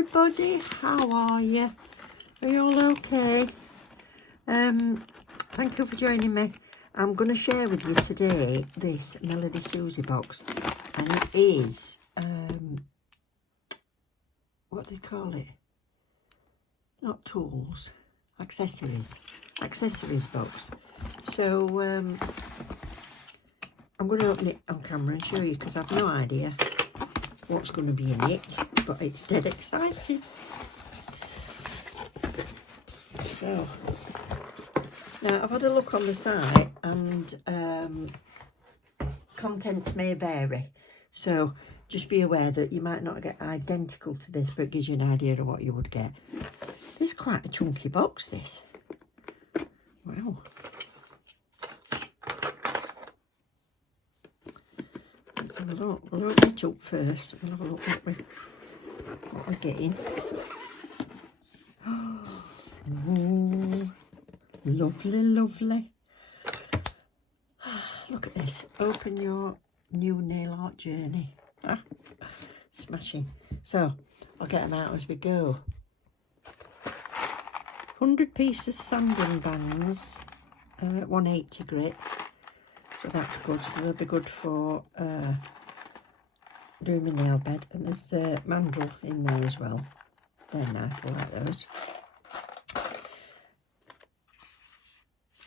everybody, how are you? Are you all okay? Thank you for joining me. I'm going to share with you today this MelodySusie box, and it is what do they call it? Not tools, accessories box. So I'm going to open it on camera and show you, because I've no idea what's going to be in it, but it's dead exciting. So now I've had a look on the site, and contents may vary, so just be aware that you might not get identical to this, but it gives you an idea of what you would get. This is quite a chunky box, this. Wow. Let's have a look. We'll open it up first. We'll have a look what we're getting. Oh, lovely, lovely. Look at this. Open your new nail art journey. Ah, smashing. So, I'll get them out as we go. 100 pieces sanding bands, 180 grit. So that's good. So they'll be good for doing my nail bed. And there's a mandrel in there as well. They're nice. I like those.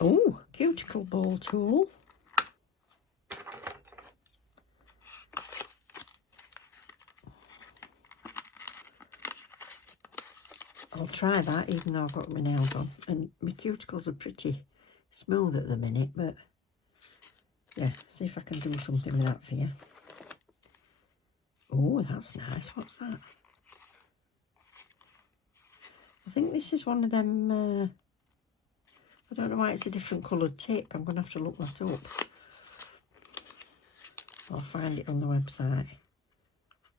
Oh, cuticle ball tool. I'll try that, even though I've got my nails on. And my cuticles are pretty smooth at the minute, but yeah, see if I can do something with that for you. Oh, that's nice. What's that? I think this is one of them, I don't know why it's a different coloured tip. I'm going to have to look that up. I'll find it on the website,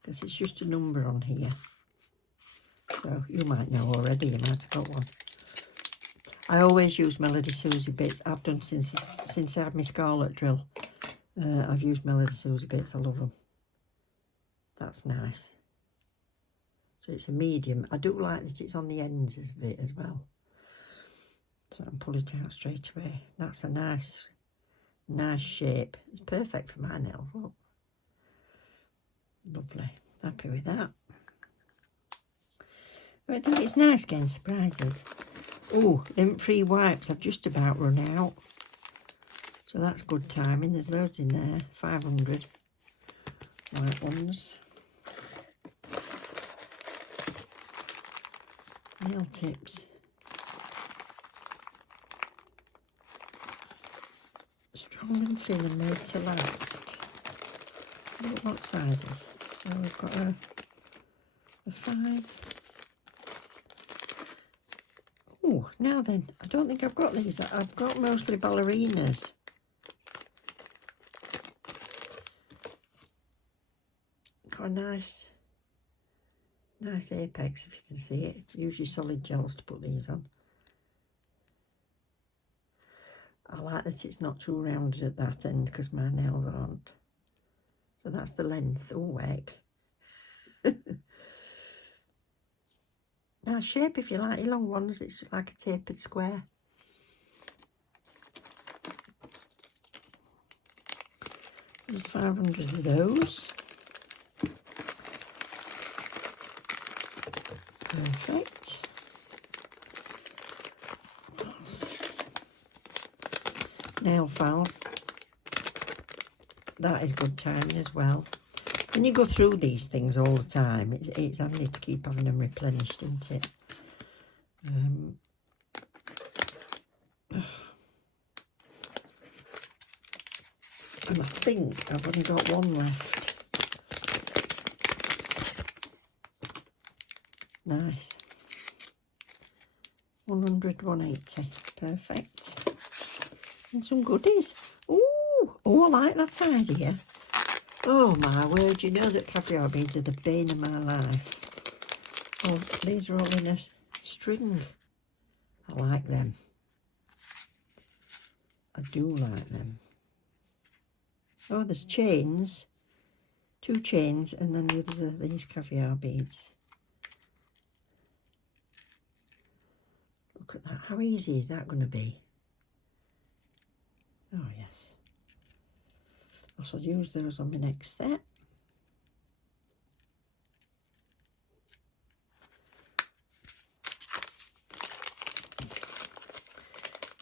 because it's just a number on here. So you might know already, you might have got one. I always use MelodySusie bits. I've done since I had my scarlet drill. I've used MelodySusie bits. I love them. That's nice. So it's a medium. I do like that it's on the ends of it as well. So I can pull it out straight away. That's a nice shape. It's perfect for my nails. Look. Lovely. Happy with that. I think it's nice getting surprises. Oh, lint-free wipes. I've just about run out. So that's good timing. There's loads in there. 500 white ones. Nail tips. Strong and thin and made to last. Look what sizes. So we've got a 5. Oh, now then, I don't think I've got these. I've got mostly ballerinas. Got a nice apex, if you can see it. Use your solid gels to put these on. I like that it's not too rounded at that end, because my nails aren't. So that's the length. Oh, heck. Now, shape, if you like your long ones, it's like a tapered square. There's 500 of those. Perfect. Nail files. That is good timing as well. When you go through these things all the time, it's handy to keep having them replenished, isn't it? And I think I've only got one left. Nice. 100, 180. Perfect. And some goodies. Ooh, oh, I like that idea. Oh my word, you know that caviar beads are the bane of my life. Oh, these are all in a string. I like them. I do like them. Oh, there's chains. 2 chains, and then the others are these caviar beads. Look at that. How easy is that going to be? Oh, yes. I shall use those on my next set.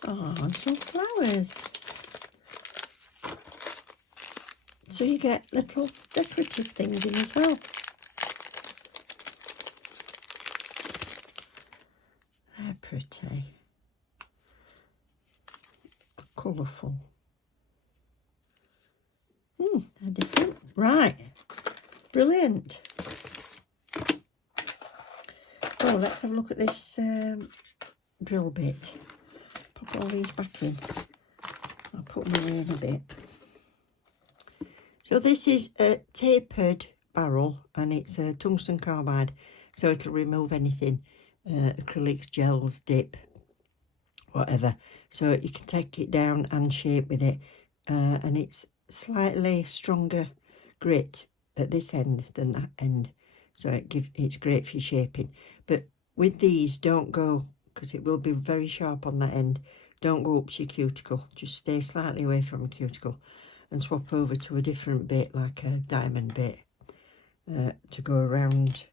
Oh, and some flowers. So you get little decorative things in as well. They're pretty. Colourful. They're different. Right. Brilliant. Oh, let's have a look at this drill bit. Pop all these back in. I'll put them away in a bit. So this is a tapered barrel and it's a tungsten carbide, so it'll remove anything, acrylics, gels, dip, whatever. So you can take it down and shape with it, and it's slightly stronger grit at this end than that end, so it's great for your shaping. But with these, don't go, because it will be very sharp on that end, don't go up to your cuticle, just stay slightly away from the cuticle and swap over to a different bit, like a diamond bit, to go around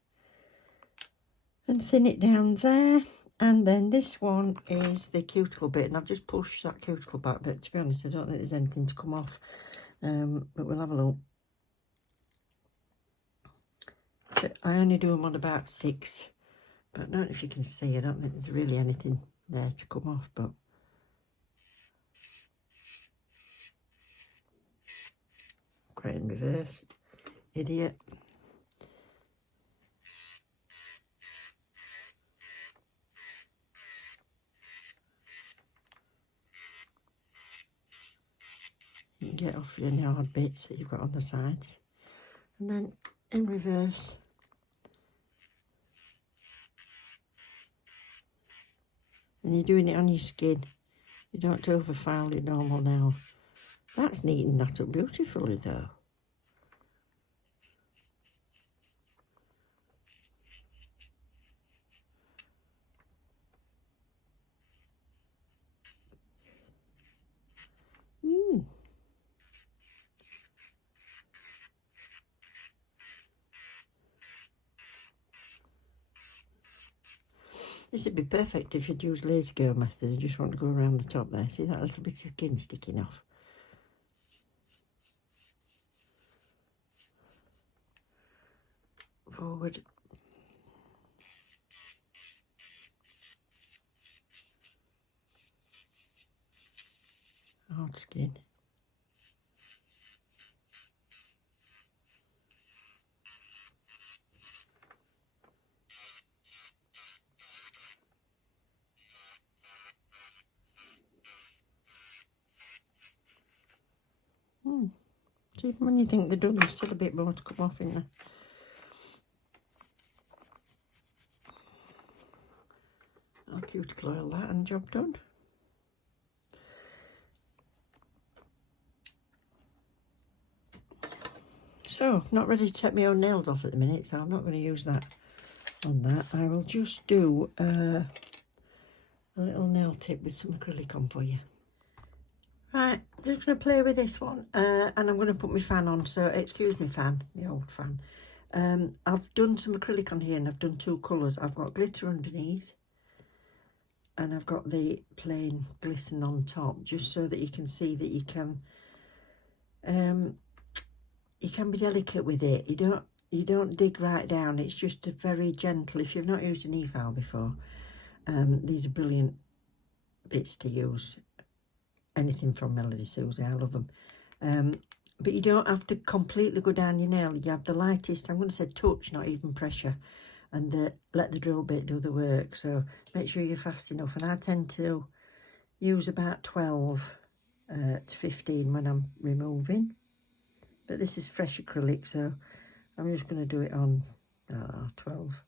and thin it down there. And then this one is the cuticle bit, and I've just pushed that cuticle back, but to be honest, I don't think there's anything to come off, but we'll have a look. But I only do them on about 6, but I don't know if you can see, I don't think there's really anything there to come off, but great in reverse, idiot. You can get off any hard bits that you've got on the sides, and then in reverse. And you're doing it on your skin. You don't have to overfile your normal nail. That's neatening that up beautifully though. This would be perfect if you'd use laser girl method and just want to go around the top there. See that little bit of skin sticking off? Forward. Hard skin. So even when you think they're done, there's still a bit more to come off in there. I'll cuticle oil that and job done. So, not ready to take my own nails off at the minute, so I'm not going to use that on that. I will just do a little nail tip with some acrylic on for you. Right, just going to play with this one, and I'm going to put my fan on, so excuse me fan, the old fan. I've done some acrylic on here and I've done 2 colours. I've got glitter underneath and I've got the plain glisten on top, just so that you can see that you can be delicate with it. You don't dig right down, it's just a very gentle. If you've not used an e-file before, these are brilliant bits to use. Anything from MelodySusie, I love them. But you don't have to completely go down your nail. You have the lightest, I'm going to say touch, not even pressure, and let the drill bit do the work. So make sure you're fast enough, and I tend to use about 12 to 15 when I'm removing. But this is fresh acrylic, so I'm just going to do it on 12.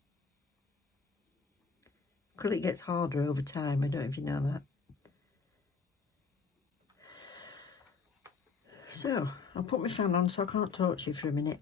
Acrylic gets harder over time, I don't know if you know that. So, I'll put my fan on so I can't torch you for a minute.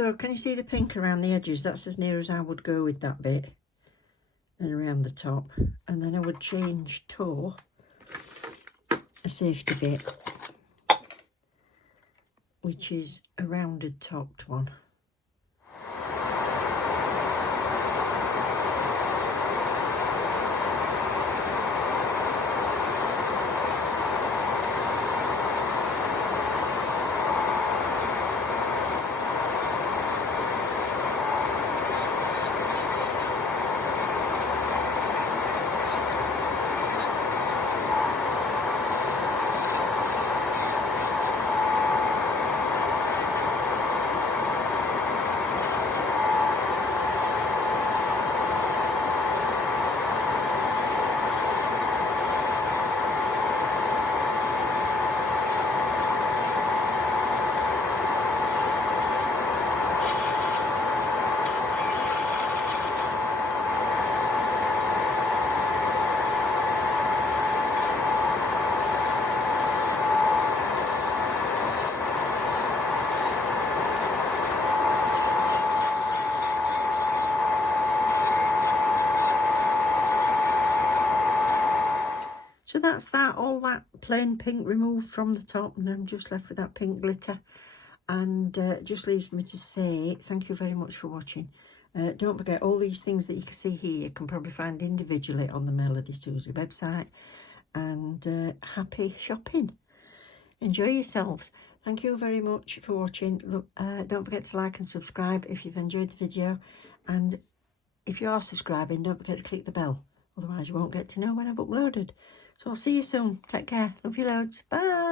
So can you see the pink around the edges? That's as near as I would go with that bit, and around the top. And then I would change to a safety bit, which is a rounded topped one. So that's that, all that plain pink removed from the top, and I'm just left with that pink glitter. And just leaves me to say thank you very much for watching. Don't forget, all these things that you can see here you can probably find individually on the MelodySusie website. And happy shopping. Enjoy yourselves. Thank you very much for watching. Look, don't forget to like and subscribe if you've enjoyed the video. And if you are subscribing, don't forget to click the bell. Otherwise you won't get to know when I've uploaded. So I'll see you soon. Take care. Love you loads. Bye.